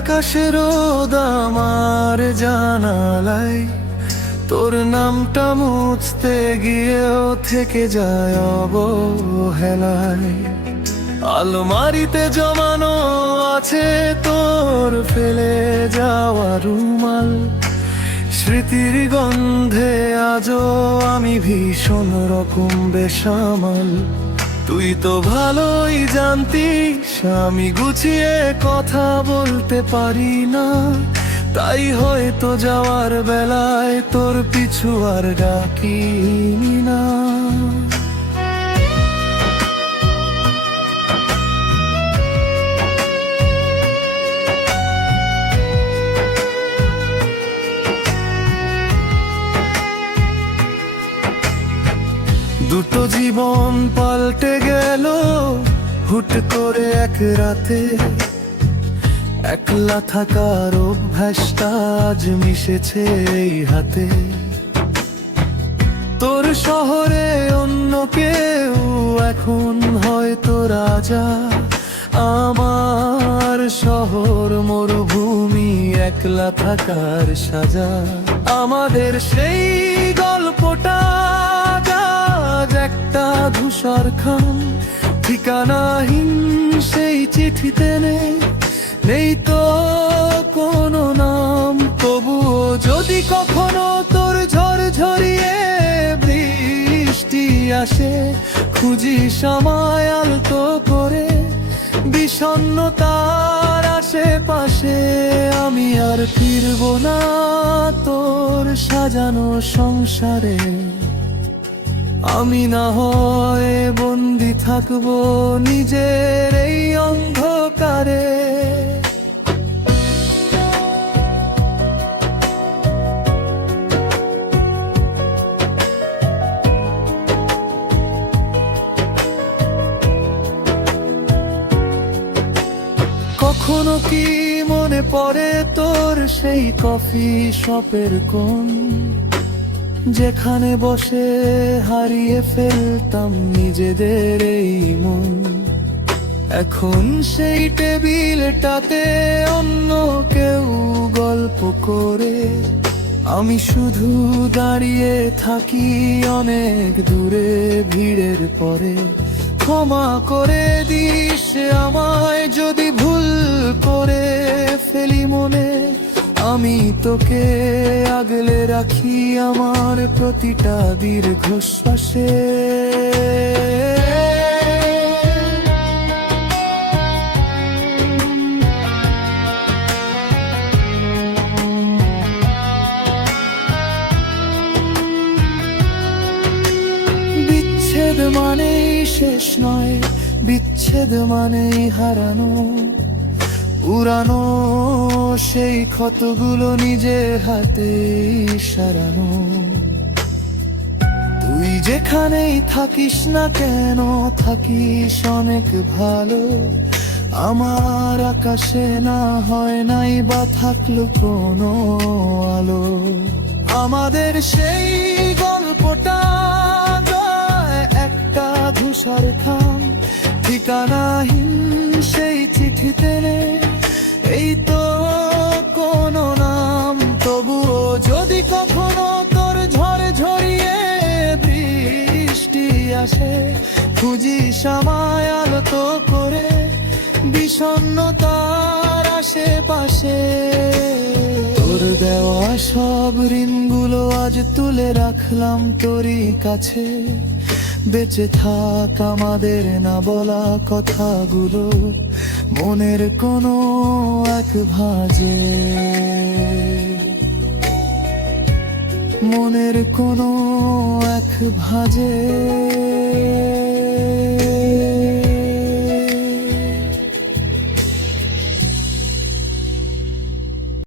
আকাশের রোদ আমার জানালায়, তোর নামটা মুছতে গিয়েও থেকে যায় অবহেলায়। আলমারিতে জমানো আছে তোর ফেলে যাওয়া রুমাল, স্মৃতির গন্ধে আজও আমি ভীষণ রকম বেসামাল। তুই তো ভালোই জানতিস আমি গুছিয়ে কথা বলতে পারি না, তাই হয়তো যাওয়ার বেলায় তোর পিছু আর ডাকিনি না। দুটো জীবন পাল্টে গেল হুট করে এক রাতে, একলা থাকার অভ্যাসটা আজ মিশেছে এই হাতে। তোর শহরে অন্য কেউ এখন হয়তো রাজা, আমার শহর মরুভূমি একলা থাকার সাজা। আমাদের সেই গল্পটা আজ একটা ধূসর খাম, ঠিকানাহীন সেই চিঠিতে নেই তো কোনো নাম। তবুও যদি কখনো তোর ঝড় ঝরিয়ে বৃষ্টি আসে, খুঁজিস আমায় আলতো করে বিষণ্ণতার আশেপাশে। আমি আর ফিরব না তোর সাজানো সংসারে, আমি না হয় বন্দি থাকবো নিজের এই অন্ধকারে। কখনো কি মনে পড়ে তোর সেই কফি শপের কোণ, যেখানে বসে হারিয়ে ফেলতাম নিজেদের এই মন। এখন সেই টেবিলটাতে অন্য কেউ গল্প করে, আমি শুধু দাঁড়িয়ে থাকি অনেক দূরে ভিড়ের পরে। ক্ষমা করে দিস আমায় যদি ভুল করে ফেলি মনে, আমি তোকে আগলে রাখি আমার প্রতিটা দীর্ঘশ্বাসে। বিচ্ছেদ মানেই শেষ নয়, বিচ্ছেদ মানেই হারানো, পুরানো সেই ক্ষতগুলো নিজে হাতে সারানো। তুই যেখানেই থাকিস না কেন থাকিস অনেক ভালো, আমার আকাশে না হয় নাই বা থাকলো কোনো আলো। আমাদের সেই গল্পটা একটা ধূসর খাম, ঠিকানাহীন সেই চিঠিতে এই তো কোনো নাম। তবুও যদি কখনো তোর ঝড় ঝরিয়ে বৃষ্টি আসে, খুঁজিস আমায় আলতো করে বিষণ্ণতার আশেপাশে। তোর দেওয়া সব ঋণগুলো আজ তুলে রাখলাম তোরই কাছে, বেঁচে থাক আমাদের না বলা কথাগুলো মনের কোনো এক ভাঁজে, মনের কোনো এক ভাঁজে।